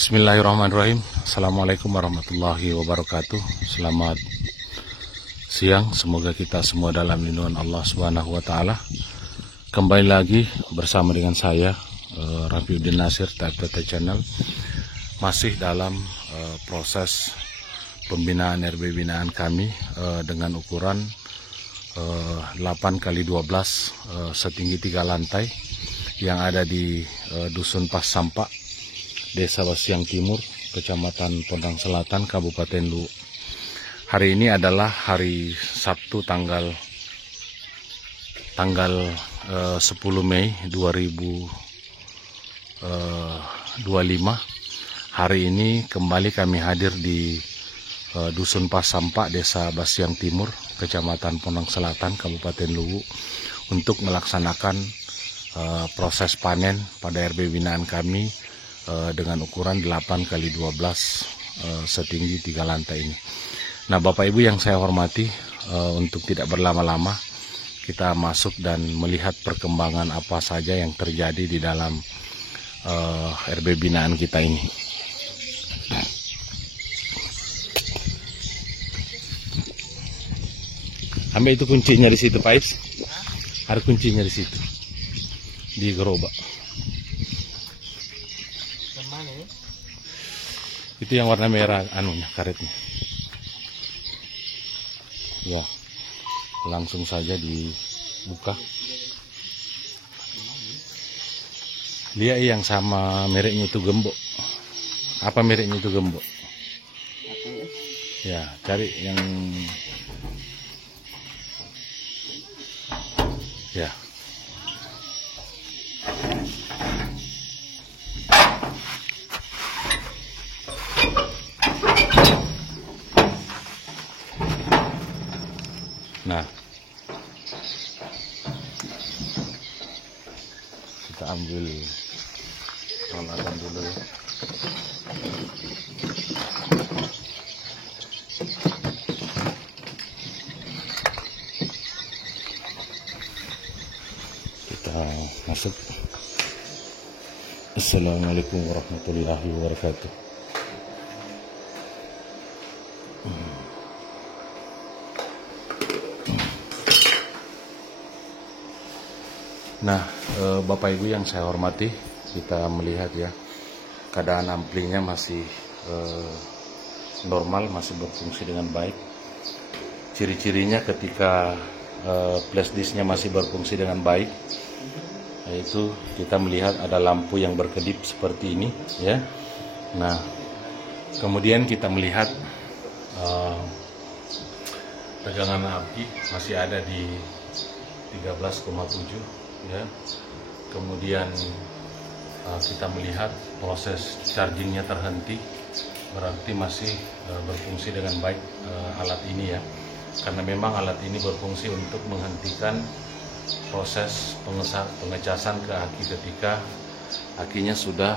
Bismillahirrahmanirrahim. Assalamualaikum warahmatullahi wabarakatuh. Selamat siang. Semoga kita semua dalam lindungan Allah Subhanahu wa taala. Kembali lagi bersama dengan saya Rafiuddin Nasir, TFTT Channel. Masih dalam proses pembinaan RB binaan kami dengan ukuran 8x12 setinggi 3 lantai yang ada di Dusun Pas Sampak, Desa Basiang Timur, Kecamatan Pondang Selatan, Kabupaten Luwu. Hari ini adalah hari Sabtu tanggal 10 Mei 2025. Hari ini kembali kami hadir di Dusun Pas Sampak, Desa Basiang Timur, Kecamatan Pondang Selatan, Kabupaten Luwu, untuk melaksanakan proses panen pada RB binaan kami dengan ukuran 8x12 setinggi 3 lantai ini. Nah, Bapak Ibu yang saya hormati, untuk tidak berlama-lama kita masuk dan melihat perkembangan apa saja yang terjadi di dalam RB binaan kita ini. Ambil itu kuncinya di situ, Pak Is. Ada kuncinya di situ, di gerobak. Itu yang warna merah anunya, karetnya. Ya, langsung saja dibuka. Lihat yang sama mereknya itu gembok. Apa mereknya itu gembok? Ya, cari yang ya. Nah, kita ambil peralatan dulu ya. Kita masuk. Assalamualaikum warahmatullahi wabarakatuh. Nah, Bapak Ibu yang saya hormati, kita melihat ya, keadaan amplingnya masih normal, masih berfungsi dengan baik. Ciri-cirinya ketika flash disknya masih berfungsi dengan baik, yaitu kita melihat ada lampu yang berkedip seperti ini ya. Nah, kemudian kita melihat tegangan api masih ada di 13,7 ya. Kemudian kita melihat proses chargingnya terhenti, berarti masih berfungsi dengan baik alat ini ya, karena memang alat ini berfungsi untuk menghentikan proses pengecasan ke aki ketika akinya sudah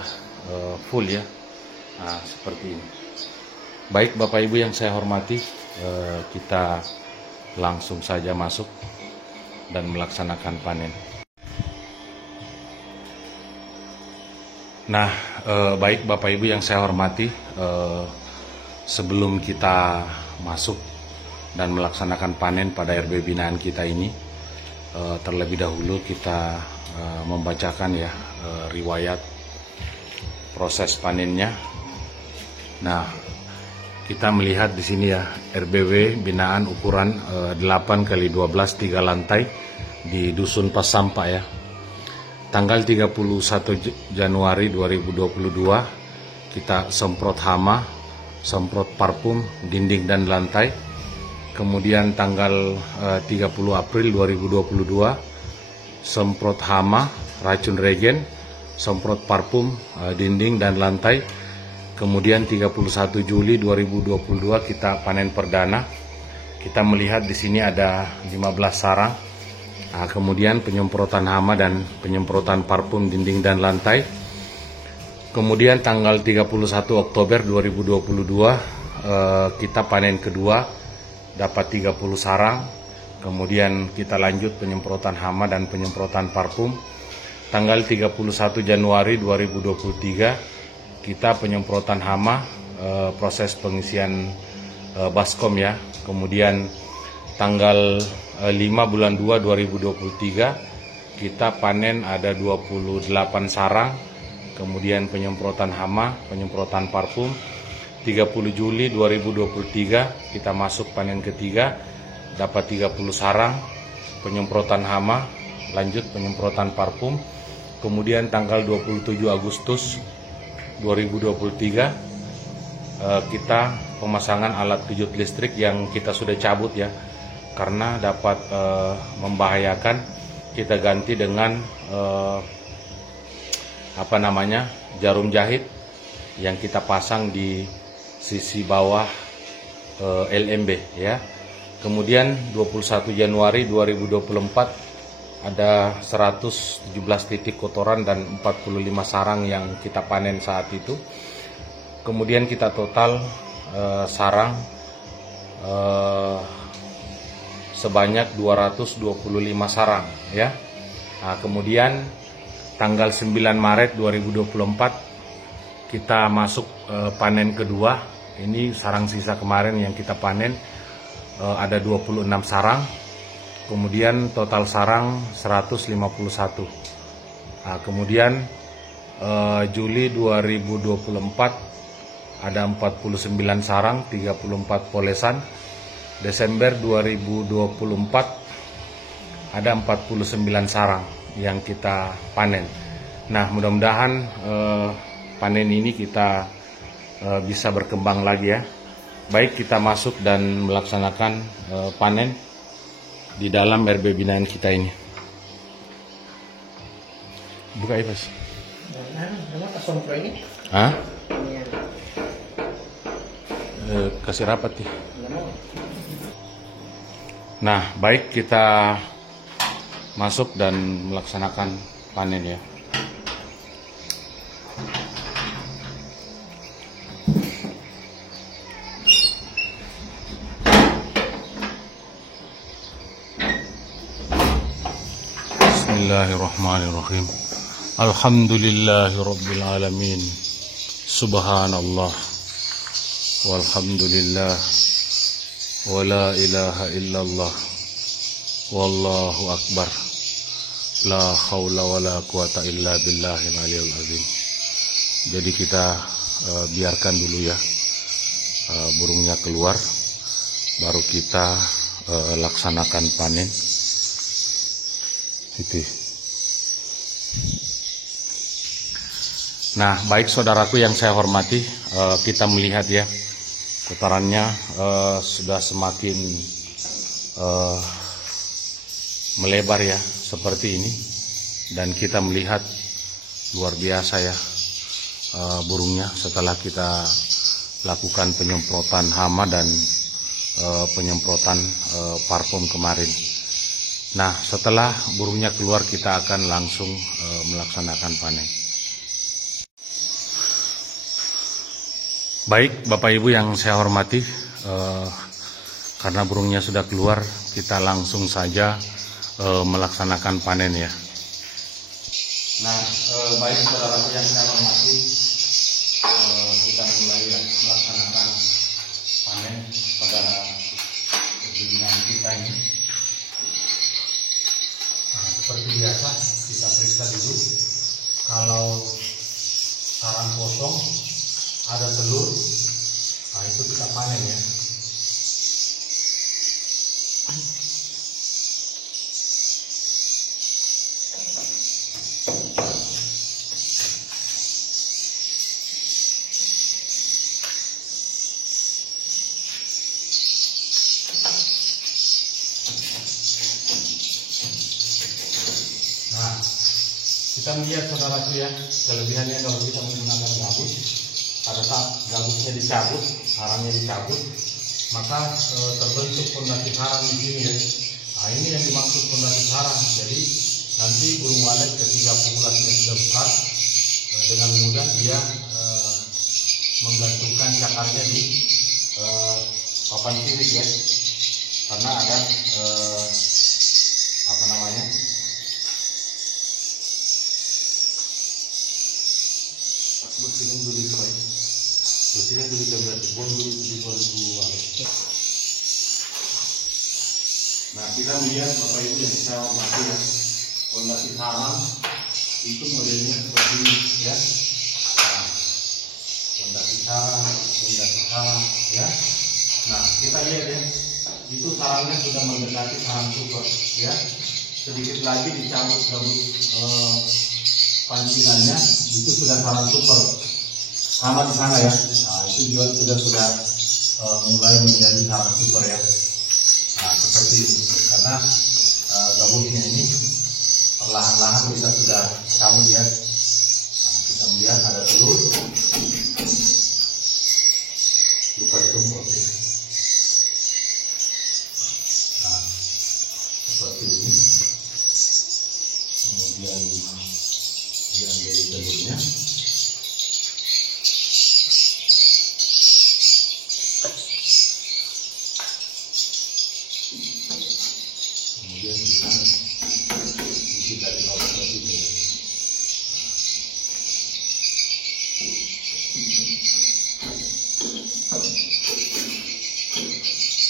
full ya. Nah, seperti ini. Baik Bapak Ibu yang saya hormati, kita langsung saja masuk dan melaksanakan panen. Nah, baik Bapak Ibu yang saya hormati, sebelum kita masuk dan melaksanakan panen pada RB binaan kita ini, terlebih dahulu kita membacakan ya riwayat proses panennya. Nah, kita melihat di sini ya, RBW binaan ukuran 8x12 3 lantai di Dusun Pas Sampak ya. Tanggal 31 Januari 2022 kita semprot hama, semprot parfum dinding dan lantai. Kemudian tanggal 30 April 2022 semprot hama, racun regen, semprot parfum dinding dan lantai. Kemudian 31 Juli 2022 kita panen perdana. Kita melihat di sini ada 15 sarang. Nah, kemudian penyemprotan hama dan penyemprotan parfum dinding dan lantai. Kemudian tanggal 31 Oktober 2022 kita panen kedua, dapat 30 sarang. Kemudian kita lanjut penyemprotan hama dan penyemprotan parfum. Tanggal 31 Januari 2023 kita penyemprotan hama, proses pengisian baskom ya. Kemudian tanggal 5 bulan 2 2023 kita panen ada 28 sarang. Kemudian penyemprotan hama, penyemprotan parfum. 30 Juli 2023 kita masuk panen ketiga, dapat 30 sarang, penyemprotan hama, lanjut penyemprotan parfum. Kemudian tanggal 27 Agustus 2023 kita pemasangan alat kejut listrik yang kita sudah cabut ya, karena dapat membahayakan. Kita ganti dengan jarum jahit yang kita pasang di sisi bawah LMB ya. Kemudian 21 Januari 2024 ada 117 titik kotoran dan 45 sarang yang kita panen saat itu. Kemudian kita total sarang sebanyak 225 sarang ya. Nah, kemudian tanggal 9 Maret 2024 kita masuk panen kedua. Ini sarang sisa kemarin yang kita panen, ada 26 sarang. Kemudian total sarang 151. Nah, kemudian Juli 2024 ada 49 sarang, 34 polesan. Desember 2024 ada 49 sarang yang kita panen. Nah, mudah-mudahan panen ini kita bisa berkembang lagi ya. Baik, kita masuk dan melaksanakan panen di dalam RB binaan kita ini. Buka ya, Mas. Hah? Kasih rapat ya. Nah, baik, kita masuk dan melaksanakan panen ya. Bismillahirrahmanirrahim. Alhamdulillahirabbil alamin. Subhanallah walhamdulillah wala ilaha illallah wallahu akbar. La haula wala quwata illa billahil aliyil azim. Jadi kita biarkan dulu ya burungnya keluar, baru kita laksanakan panen. Itu. Nah, baik saudaraku yang saya hormati, kita melihat ya kotorannya sudah semakin melebar ya seperti ini, dan kita melihat luar biasa ya burungnya setelah kita lakukan penyemprotan hama dan penyemprotan parfum kemarin. Nah, setelah burungnya keluar kita akan langsung melaksanakan panen. Baik Bapak Ibu yang saya hormati, karena burungnya sudah keluar, kita langsung saja melaksanakan panen ya. Nah, baik saudara yang saya hormati, kita mulai melaksanakan panen pada binaan kita ini. Nah, seperti biasa kita periksa dulu kalau sarang kosong ada telur, nah itu kita panen ya. Nah, kita melihat saudaraku ya, kelebihannya kalau kita menggunakan gabus, pada saat gabusnya dicabut, sarangnya dicabut, maka terbentuk pondasi sarang di sini ya. Nah, ini yang dimaksud pondasi sarang. Jadi nanti burung walet ketika populasinya sudah besar, dengan mudah dia menggantungkan cakarnya di papan sirip ya, karena ada Besirin dulu coy. Besirin dulu coy berarti. Bon dulu di 2000-an. Nah, kita melihat Bapak Ibu yang kita hormati ya, fondasi sarang itu modelnya seperti ini ya. Nah, fondasi sarang ya. Nah, kita lihat ya, itu sarangnya sudah mendekati sarang super ya. Sedikit lagi dicabut pancingannya, itu sudah sarang super. Sama di sana ya. Nah, itu juga sudah mulai menjadi sarang super ya. Nah, seperti ini. Karena gabusnya ini perlahan-lahan kita sudah cabut ya. Nah, kita melihat ada telur. Lupa ditumpuk ya. Nah, seperti ini. Kemudian diambil telurnya. Kemudian kita dibawa seperti ini.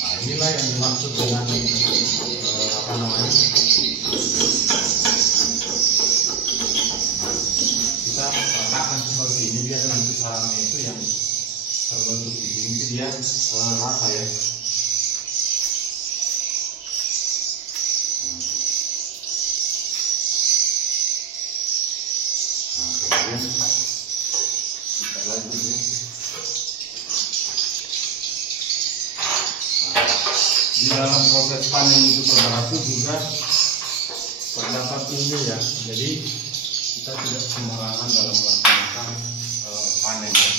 Nah, inilah yang dimaksud dengan apa namanya? Kita letakkan seperti ini biar nanti sarangnya itu yang terbentuk di sini dia rata ya. Kita lanjut ya. Di dalam proses panen itu saudaraku juga terdapat ini ya. Jadi kita tidak sembarangan dalam melaksanakan panen ya.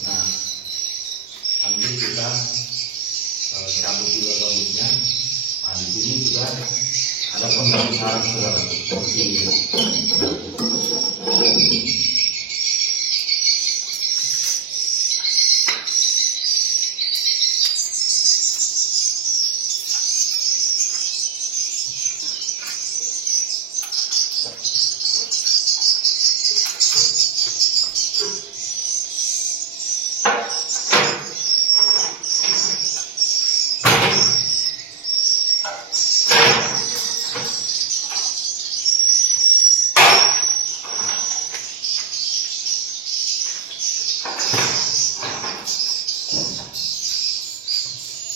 Nah, ambil kita cabut juga gabusnya. Nah, di sini juga ada fondasi sarang saudara seperti ini.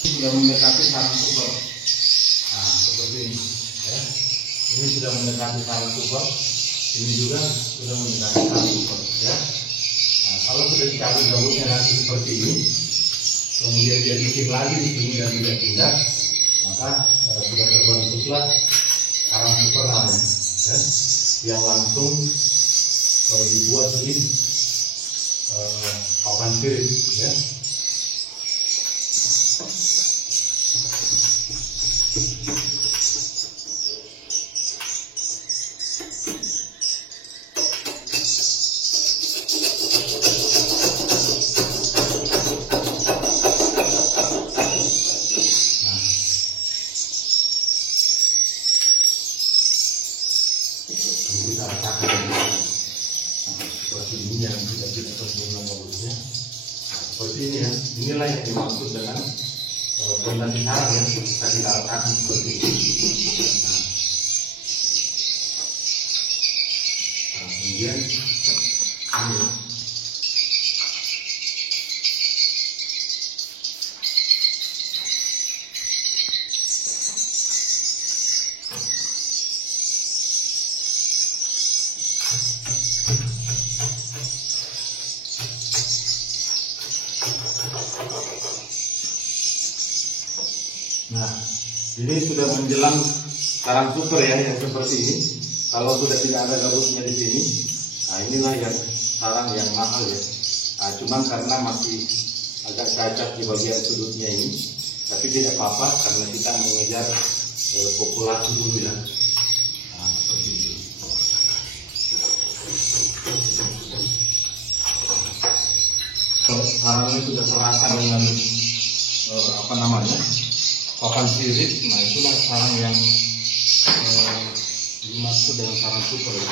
Sudah mendekati sarang super. Nah, seperti ini ya. Ini sudah mendekati sarang super. Ini juga sudah mendekati sarang super ya. Nah, kalau sudah dicabut gabusnya nanti seperti ini, kemudian dia bikin lagi di sini dan tidak pindah, maka sudah terbentuklah sarang super namanya ya, yang langsung dibuat di papan sirip ya. Kita ratakan seperti ini yang sudah kita sempurna gabusnya. Nah, seperti ini ya. Inilah yang dimaksud dengan fondasi sarang yang kita ratakan seperti ini. Nah, kemudian ini Nah, ini sudah menjelang sarang super ya, yang seperti ini. Kalau sudah tidak ada gabusnya di sini, nah inilah yang sarang yang mahal ya. Nah, cuman karena masih agak cacat di bagian sudutnya ini, tapi tidak apa-apa karena kita mengejar populasi dulu ya. Nah, seperti itu. Kalau sarangnya sudah serasa dengan papan sirip, nah itulah sarang yang dimaksud dengan sarang super ya.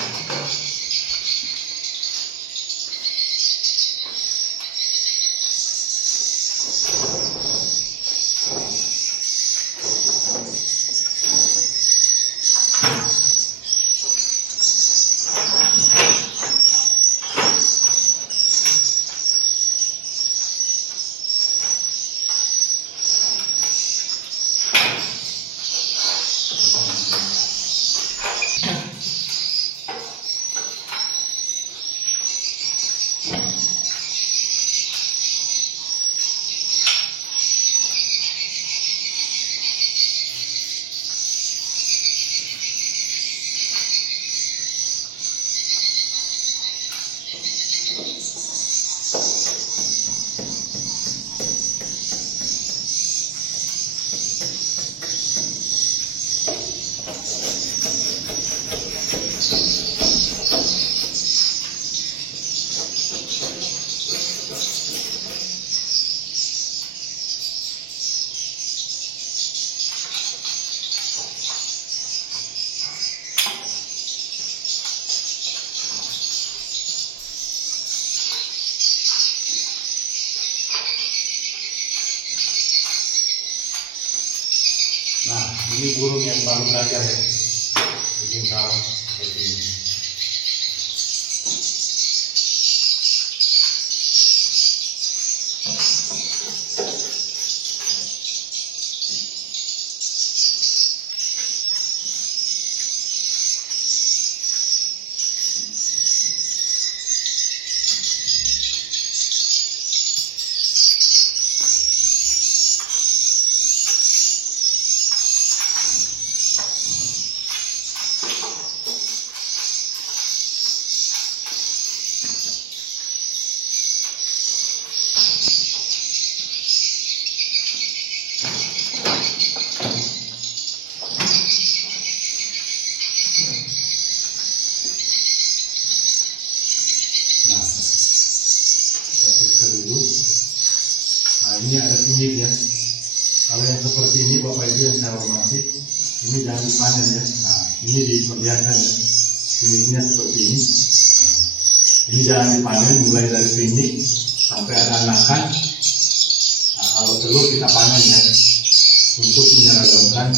Nah, ini burung yang baru belajar ya, bikin sarang seperti ini. Nah, kita periksa dulu. Nah, ini ada pinggir ya. Kalau yang seperti ini Bapak Ibu yang saya hormati, ini jangan dipanen ya. Nah, ini diperlihatkan ya. Pinggirnya seperti ini. Nah, ini jangan dipanen mulai dari pinggir sampai ada anakan. Nah, kalau telur kita panen ya, untuk menyeragamkan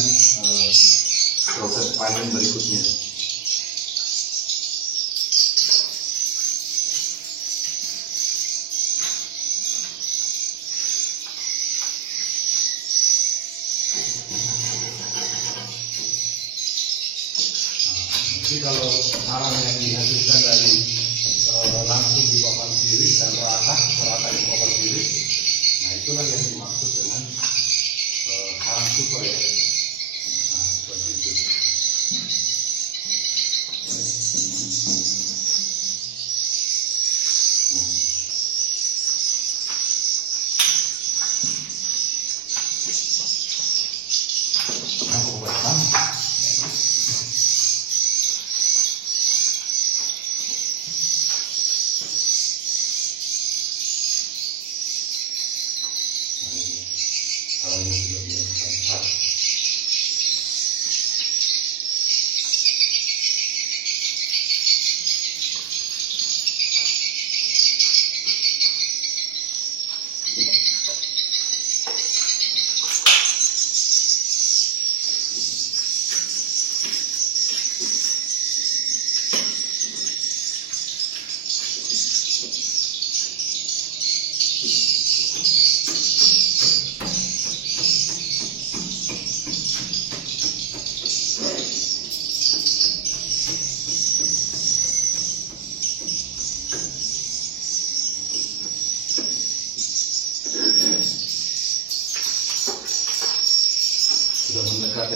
proses panen berikutnya. Jadi kalau sarang yang dihasilkan dari langsung di papan sirip dan rata di papan sirip, nah itulah yang dimaksud dengan sarang super ya. Nah, seperti itu. Nah, pengobatan. Sarangnya sudah biasa.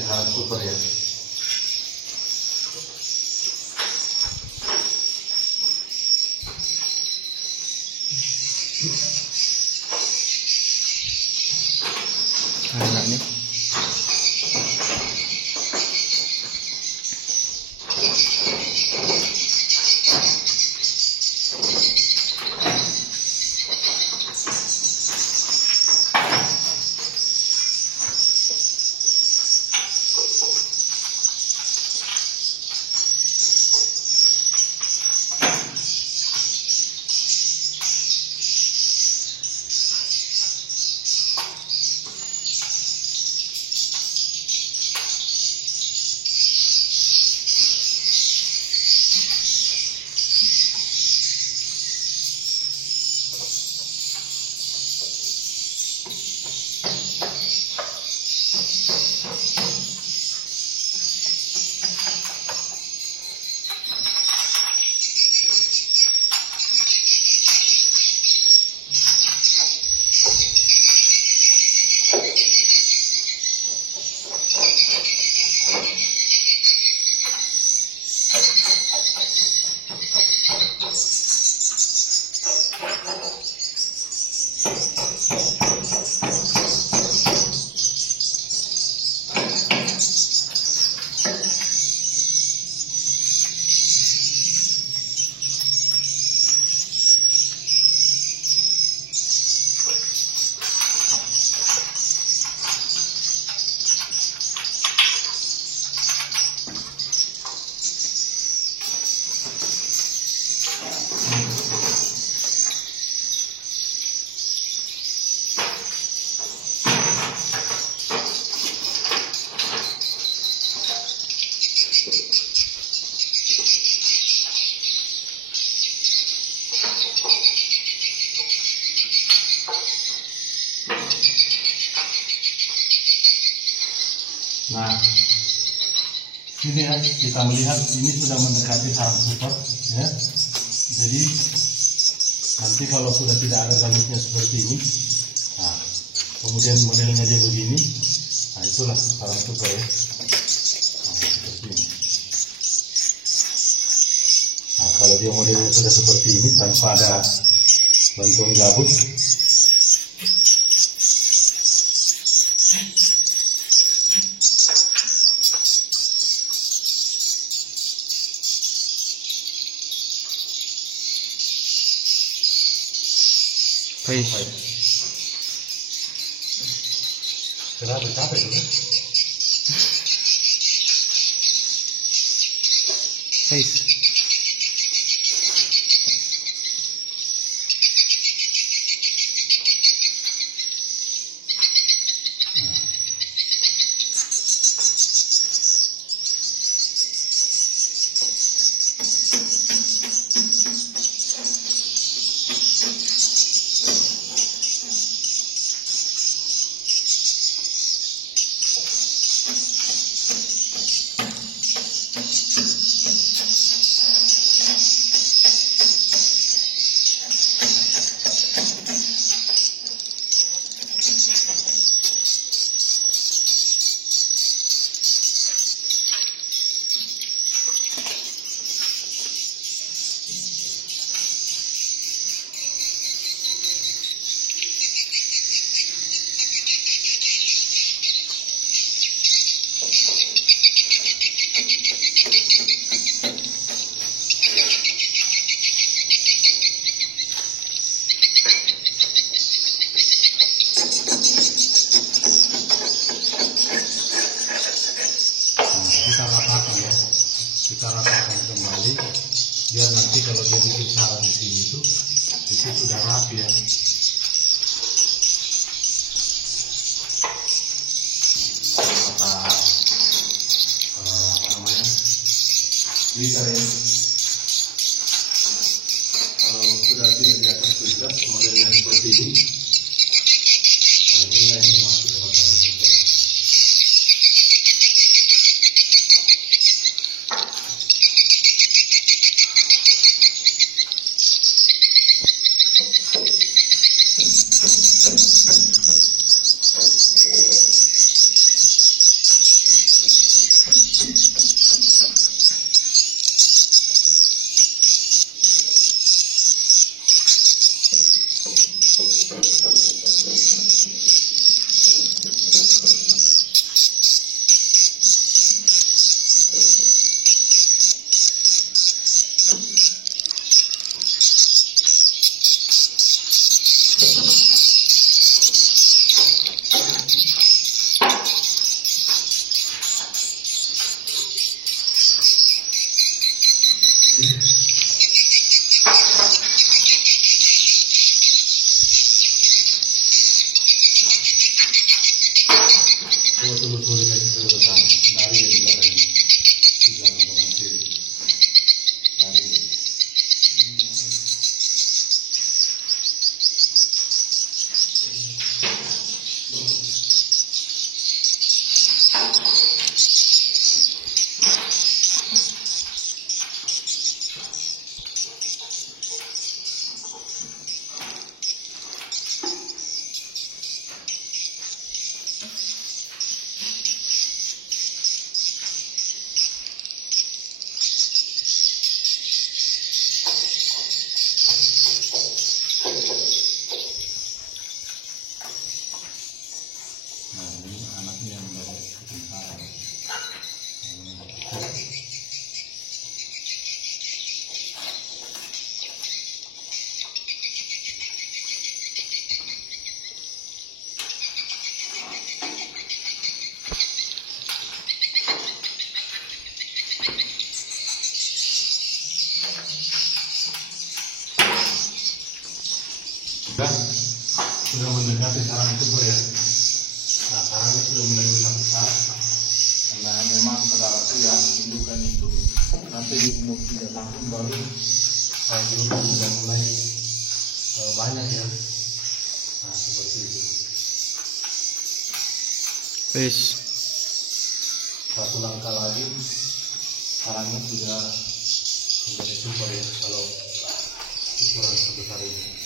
sangat super ya. Enak nih. Nah, ini ya, kita melihat ini sudah mendekati tahap super ya. Jadi nanti kalau sudah tidak ada gabusnya seperti ini, nah kemudian modelnya dia begini, nah itulah sarang super ya. Nah, seperti ini. Nah kalau dia modelnya sudah seperti ini tanpa ada bantuan gabus, kenapa capek juga? Kita ratakan kembali biar nanti kalau dia bikin sarang di sini itu sudah rapi ya. Apa namanya? Bisa ya. Kalau sudah tidak di atas tulisan modelnya seperti ini, nah inilah yang dimaksud dengan sarang super. sudah mendekati sarang super ya. Nah, sarangnya sudah mulai besar karena memang saudaraku yang indukan itu nanti di umur 3 tahun baru sayurnya sudah mulai banyak ya. Nah, seperti itu. Satu langkah lagi sarangnya sudah menjadi super ya kalau ukuran sebesar ini.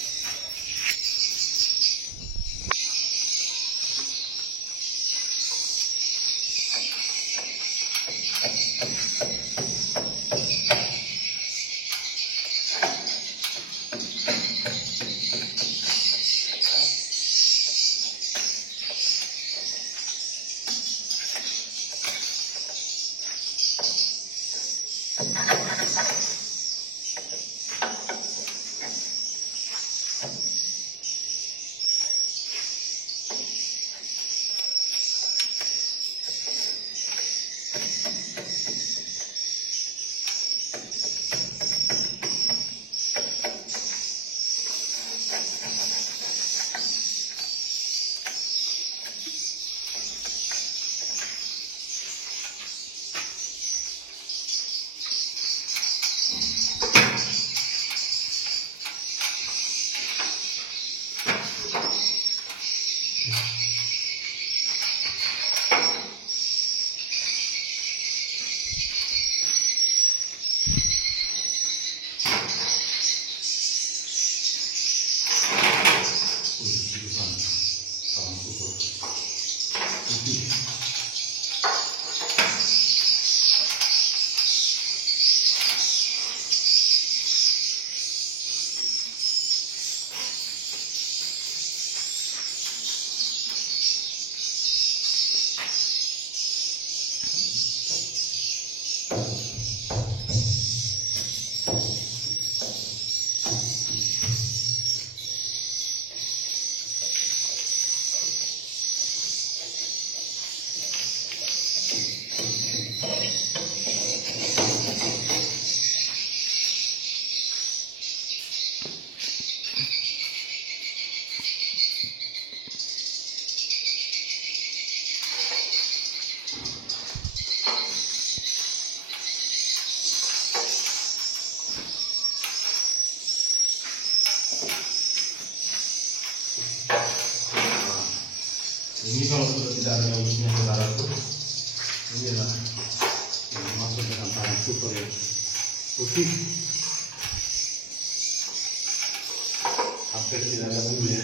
Ini kalau sudah tidak ada gausnya saudaraku, inilah yang dimaksud dengan sarang super ya, putih, hampir tidak ada bulu ya.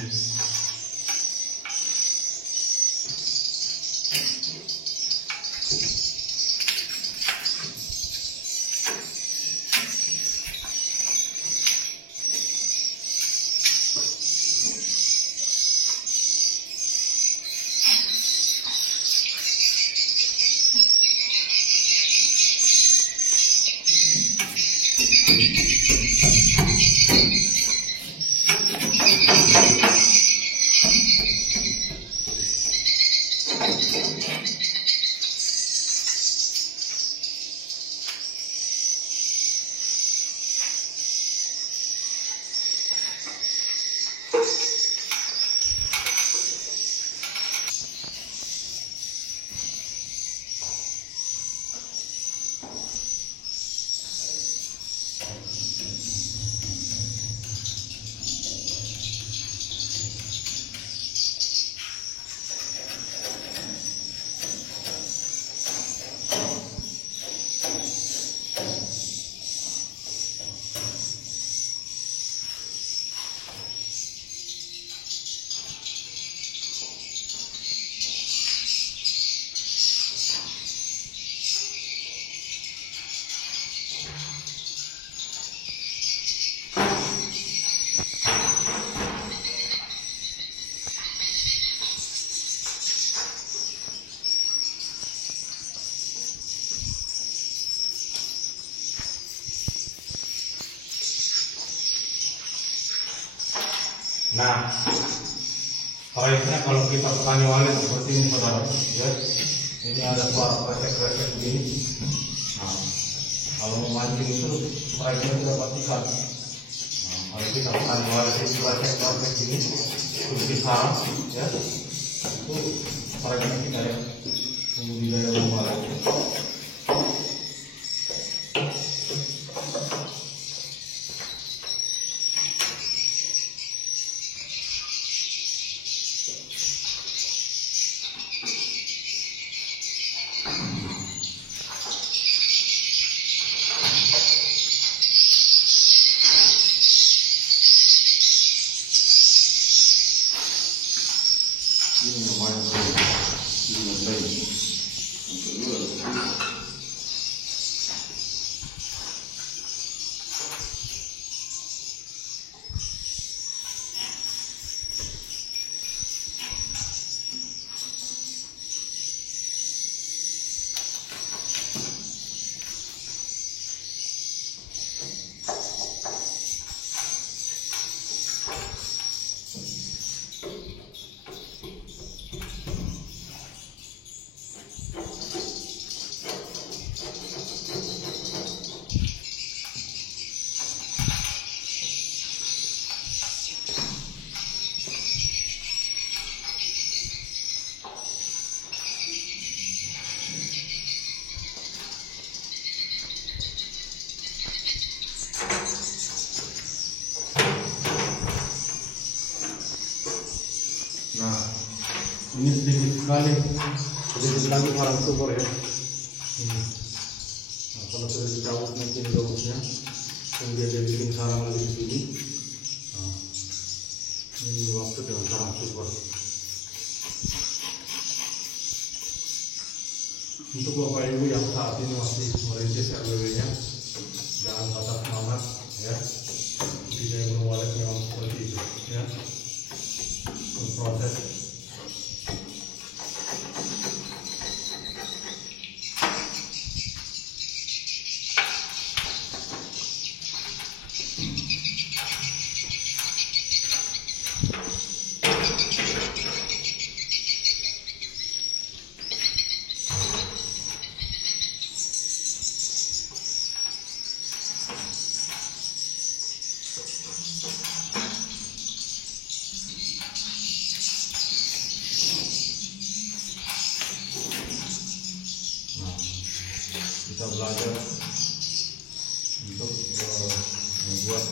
Nah, baiknya kalau kita petani walet seperti ini saudara, ya, ini ada suara kresek-kresek begini. Nah, kalau memancing itu baiknya kita pastikan. Nah, kalau kita petani walet itu kresek-kresek ini, sarang ya, itu mereka ini ya, budidaya burung maleo. Ini lumayan baik. Nah, ini sedikit lagi sarang super ya. Nah, kalau sudah dicabut mungkin gabusnya, kemudian dia bikin sarang lagi di sini. Nah, ini waktu dengan sarang super. Untuk Bapak Ibu yang saat ini masih merintis RBW-nya, jangan patah semangat ya. Budidaya burung walet memang seperti itu ya. Proses kita belajar untuk membuat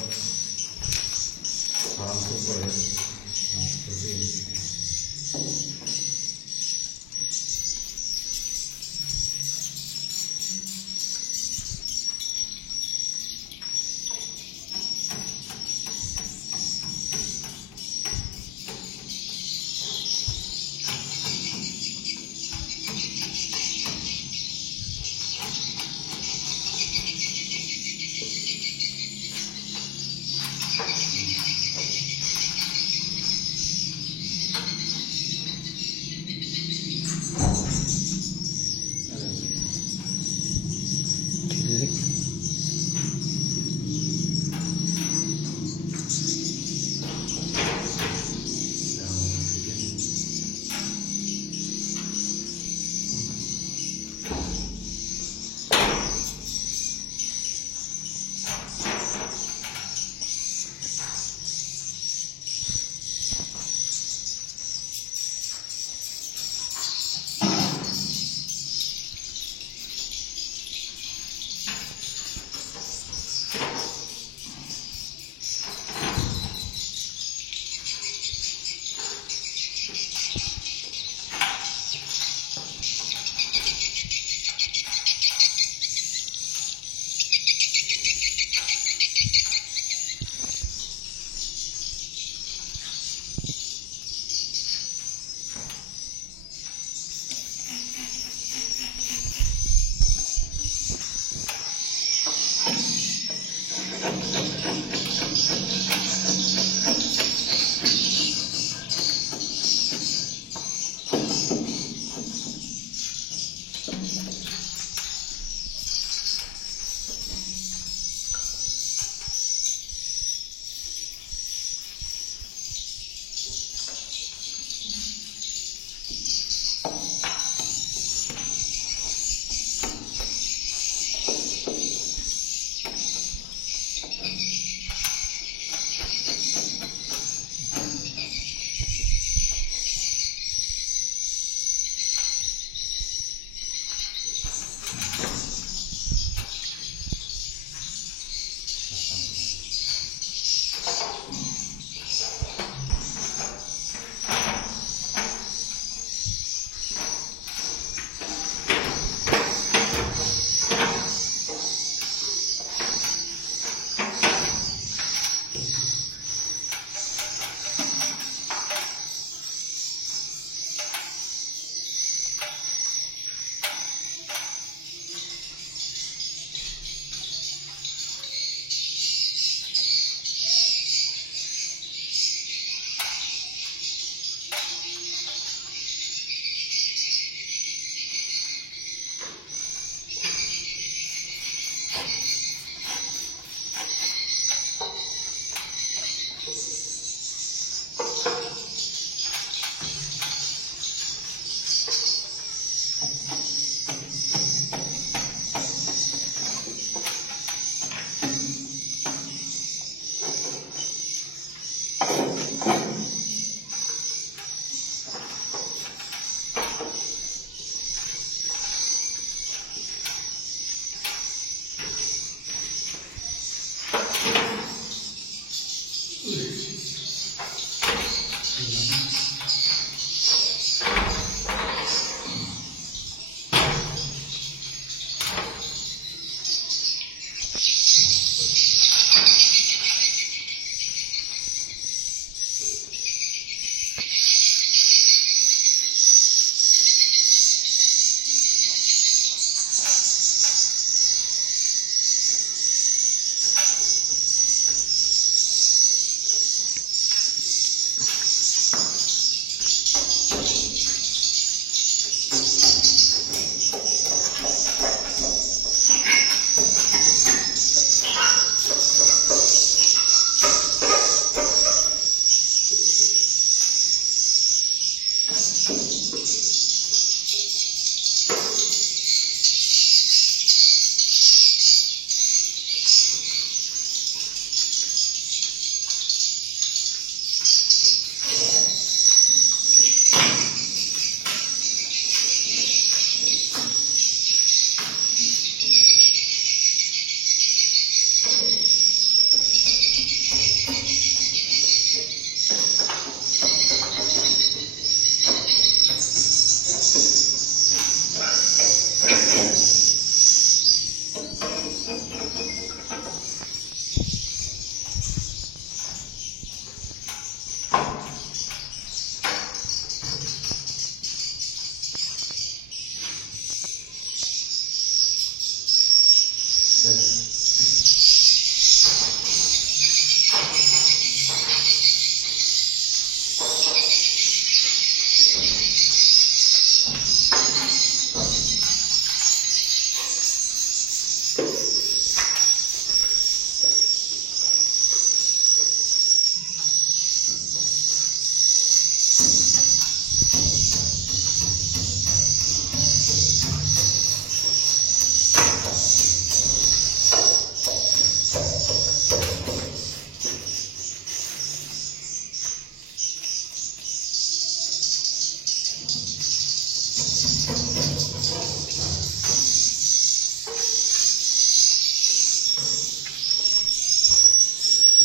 sarang super ya. Nah, seperti ini.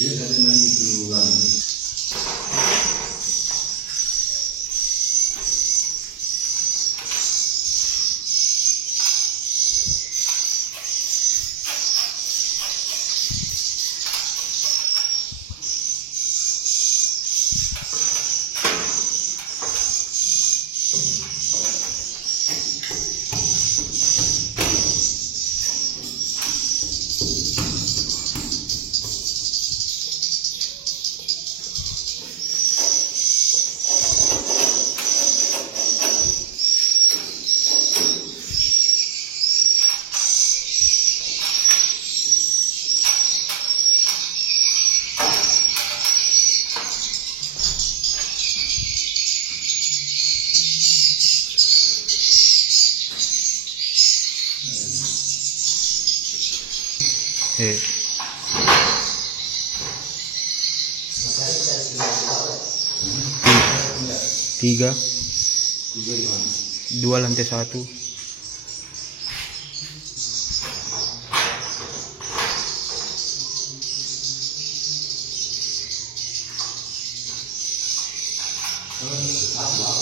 Dia dari lagi keluar. Tiga, Di mana? 2 lantai 1. Apa?